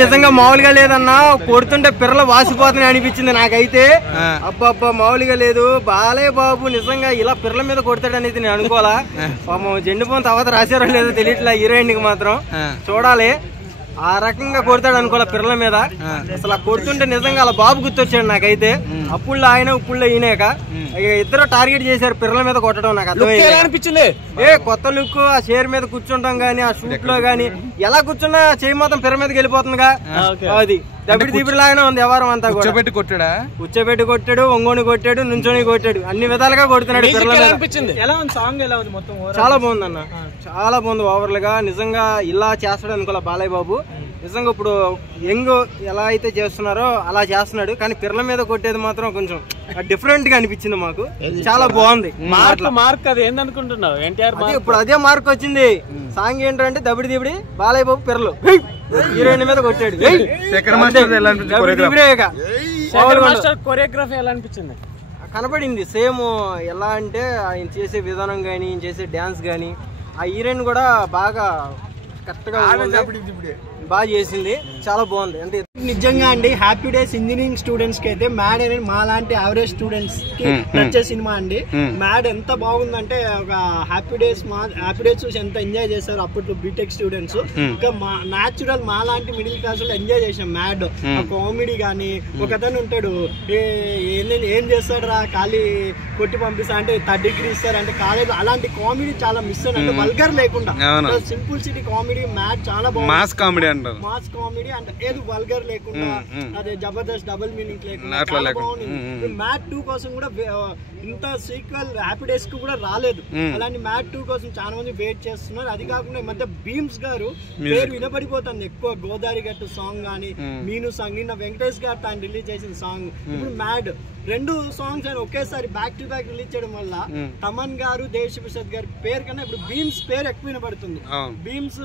నిజంగా మామూలుగా లేదన్నా, కొడుతుంటే పిర్రలు వాసిపోతున్నాయి అనిపించింది నాకైతే. అబ్బబ్బా మామూలుగా లేదు. బాలయ్య బాబు నిజంగా ఇలా పిర్రల మీద కొడతాడనేది నేను అనుకోవాలా. పాపం జెండుపోన్ తర్వాత రాశారో లేదో తెలియట్లా హీరోయిన్ కి మాత్రం. చూడాలి ఆ రకంగా కొడతాడు అనుకోలే పిర్రల మీద. అసలు కొడుతుంటే నిజంగా అలా బాబు గుర్తొచ్చాడు నాకైతే. అప్పుల్లో ఆయన ఇప్పుల్లో ఈయనాక ఇద్దరు టార్గెట్ చేశారు పిర్రల మీద కొట్టడం. నాకు అర్థమైంది. కొత్త లుక్, ఆ చైర్ మీద కూర్చుంటాం గానీ, ఆ షూట్ లో గానీ ఎలా కూర్చున్నా చేయి మొత్తం పిర్ర మీదకి వెళ్ళిపోతుందిగా. అది దబిడి దిబిడి లాగానే ఉంది వ్యవహారం అంతా. కూర్చోబెట్టి కొట్టాడు, ఒంగోని కొట్టాడు, నుంచోని కొట్టాడు, అన్ని విధాలుగా కొడుతున్నాడు పిర్రల మీద. చాలా బాగుంది అన్న, చాలా బాగుంది ఓవరాల్ గా. నిజంగా ఇలా చేస్తాడు అనుకోలే బాలయ్య బాబు. నిజంగా ఇప్పుడు యంగ్ ఎలా అయితే చేస్తున్నారో అలా చేస్తున్నాడు. కానీ పిర్రల మీద కొట్టేది మాత్రం కొంచెం డిఫరెంట్ గా అనిపించింది మాకు. చాలా బాగుంది. మార్క్ అది ఏందనుకుంటున్నావు? ఇప్పుడు అదే మార్క్ వచ్చింది. సాంగ్ ఏంటంటే దబిడి దిబిడి బాలయ్య బాబు పిర్రలు హీరోయిన్ మీద కొట్టాడు. కొరియోగ్రఫీ ఎలా అనిపించింది? కనపడింది సేమ్. ఎలా అంటే ఆయన చేసే విధానం గానీ, ఆయన చేసే డాన్స్ గానీ, ఆ హీరోయిన్ కూడా బాగా కరెక్ట్ గా బాగా చేసింది. చాలా బాగుంది. అంటే నిజంగా అండి హ్యాపీ డేస్ ఇంజనీరింగ్ స్టూడెంట్స్ కి అయితే మ్యాడ్ అనేది మా లాంటి యావరేజ్ స్టూడెంట్స్ కి నచ్చే సినిమా అండి. మ్యాడ్ ఎంత బాగుందంటే ఒక హ్యాపీ డేస్ చూసి ఎంత ఎంజాయ్ చేశారు అప్పట్లో బీటెక్ స్టూడెంట్స్. ఇంకా న్యాచురల్ మా లాంటి మిడిల్ క్లాస్ లో ఎంజాయ్ చేసాం మ్యాడ్. కామెడీ గానీ, ఒక అతను ఉంటాడు ఏం చేస్తాడు రా ఖాళీ కొట్టి పంపిస్తా అంటే 3rd degree ఇస్తారు అంటే కాలేజ్, అలాంటి కామెడీ చాలా మిస్ అంటే వల్గర్ లేకుండా సింపుల్ సిటీ కామెడీ మ్యాడ్ చాలా బాగుంది. మాస్ కామెడీ అంటే ఏది వల్గర్ లేకుండా, అదే జబర్దస్త్ డబుల్ మీనింగ్ లేకుండా చాలా బాగుంది. మ్యాడ్ 2 కోసం కూడా ఇంత సీక్వెల్ హ్యాపీ డేస్ కు కూడా రాలేదు. అలాంటి మ్యాడ్ 2 కోసం చాలా మంది వెయిట్ చేస్తున్నారు. అది కాకుండా ఈ మధ్య భీమ్స్ గారు పేరు వినబడిపోతుంది ఎక్కువ. గోదావరి గట్టు సాంగ్ గానీ, మీను సాంగ్, నిన్న వెంకటేష్ గారు తాను రిలీజ్ చేసిన సాంగ్, ఇప్పుడు మ్యాడ్ 2 సాంగ్స్ ఆయన ఒకేసారి బ్యాక్ టు బ్యాక్ రిలీజ్ చేయడం వల్ల తమన్ గారు, దేశ్ ప్రసాద్ గారి పేరు కన్నా ఇప్పుడు భీమ్స్ పేరు ఎక్కువ వినబడుతుంది. భీమ్స్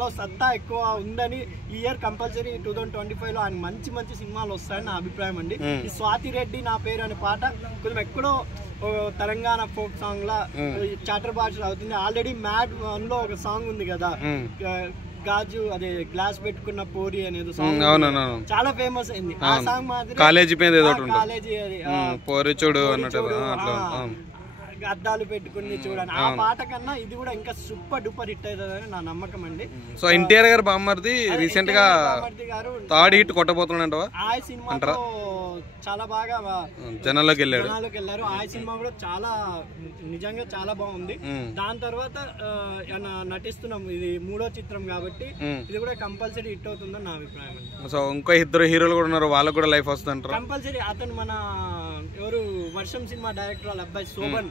లో సత్తా ఎక్కువ ఉందని ఈ ఇయర్ కంపల్సరీ 2025 లో ఆయన మంచి మంచి సినిమాలు వస్తాయని నా అభిప్రాయం అండి. ఈ స్వాతి రెడ్డి నా పేరు అనే పాట కొంచెం ఎక్కడో తెలంగాణ ఫోక్ సాంగ్ లా చాటర్ భాషలో అవుతుంది. ఆల్రెడీ మ్యాడ్ 1 లో ఒక సాంగ్ ఉంది కదా, గాజు అదే గ్లాస్ పెట్టుకున్న పోరి అనేది సాంగ్ చాలా ఫేమస్ అయింది. ఆ సాంగ్ మాదిరి కాలేజీ అద్దాలు పెట్టుకుని చూడండి, ఆ పాట కన్నా ఇది కూడా ఇంకా సూపర్ డూపర్ హిట్ అవుతుందని నా నమ్మకం అండి. సో ఎన్టీఆర్ గారు బామ్మర్ది రీసెంట్ గా థర్డ్ హిట్ కొట్టబోతున్నాడు. ఆ సినిమాలో చాలా బాగా జనాల్లోకి వెళ్ళారు. ఆ సినిమా కూడా చాలా నిజంగా చాలా బాగుంది. దాని తర్వాత నటిస్తున్నాం, ఇది 3వ చిత్రం కాబట్టి ఇది కూడా కంపల్సరీ హిట్ అవుతుందని నా అభిప్రాయం అండి. సో ఇంకో 2 హీరోలు కూడా ఉన్నారు, వాళ్ళకు కూడా లైఫ్ వస్తుంటారు కంపల్సరీ. అతను మన ఎవరు వర్షం సినిమా డైరెక్టర్ వాళ్ళ అబ్బాయి శోభన్,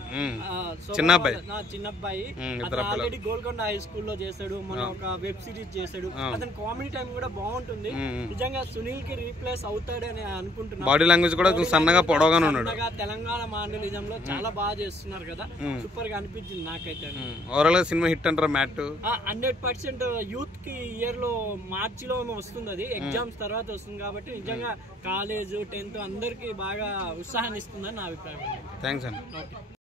చిన్నబ్బాయి ఆల్రెడీ గోల్కొండ హై స్కూల్లో చేశాడు. మన ఒక వెబ్ సిరీస్ చేశాడు. అతని కామెడీ టైం కూడా బాగుంటుంది. నిజంగా సునీల్ కి రీప్లేస్ అవుతాడని అనుకుంటున్నాను. బాడీ లాంగ్వేజ్ కూడా సన్నగా పొడవుగానే ఉన్నాడు. తెలంగాణ మాండలిజం లో చాలా బాగా చేస్తున్నారు కదా, సూపర్ గా అనిపించింది నాకైతే. ఓవరాల్ గా సినిమా హిట్ అంటారా మ్యాట్? 100% యూత్ కి ఇయర్ లో మార్చిలో వస్తుంది, అది ఎగ్జామ్స్ తర్వాత వస్తుంది కాబట్టి నిజంగా కాలేజ్ 10th అందరికి బాగా ఉత్సాహాన్ని ఇస్తుందని నా అభిప్రాయం. థ్యాంక్స్ అండి.